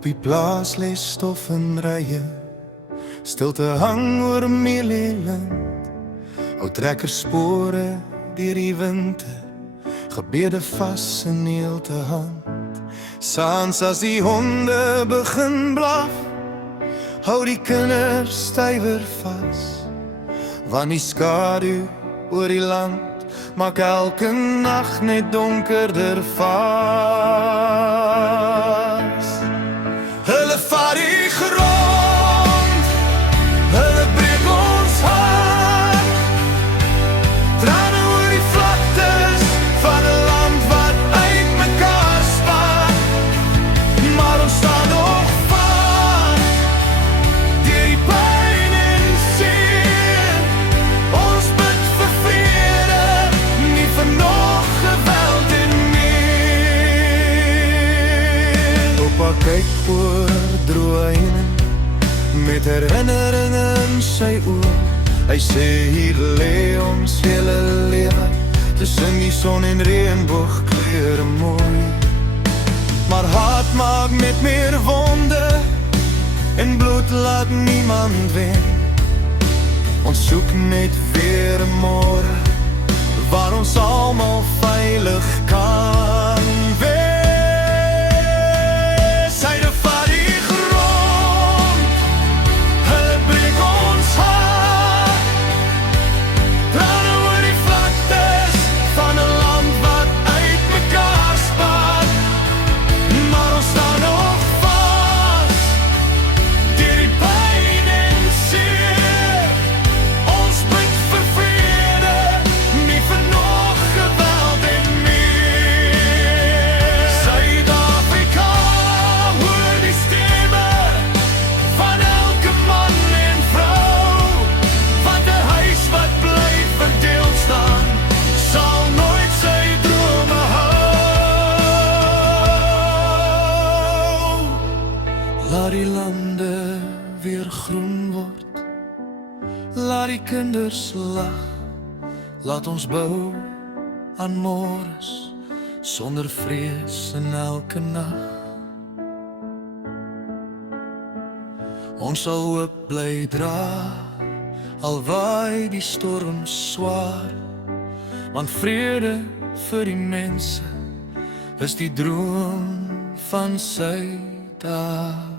Op die plaas lê stof en rye, stilte hang oor Mielieland. Ou trekkerspore deur die winte, gebede vas in neelte hand. Saans as die honde begin blaf, hou die kinders stywer vas. Want die skadu oor die land maak elke nag net donkerder vas. Hulle vat die grond, hulle breek ons hart. Trane oor die vlaktes van 'n land wat uitmekaar spat. Maar ons staan nog vas, deur die pyn en seer. Ons bid vir vrede, nie vir nog geweld en meer. Oupa kyk oor droëine, met herinneringe in sy oë. Hy sê hier lê ons hele lewe, tussen die son en reënboogkleure mooi. Maar haat maak net meer wonde, en bloed laat niemand wen. Ons soek net weer 'n môre, waar ons almal veilig kan wees. Syde vat die grond, hulle breek ons hart. Trane oor die vlaktes van 'n land wat uitmekaar spat. Maar ons staan nog vas, deur die pyn en seer. Ons bid vir vrede, nie vir nog geweld en meer. Suid-Afrika, hoor die stemme van elke man en vrou. Want 'n huis wat bly verdeel staan, sal nooit sy drome hou. Laat die lande weer groen word, laat die kinders lag. Laat ons bou aan môres, sonder vrees in elke nag. Ons sal hoop bly dra, al waai die storm swaar. Want vrede vir die mense is die droom van Suid-Afrika.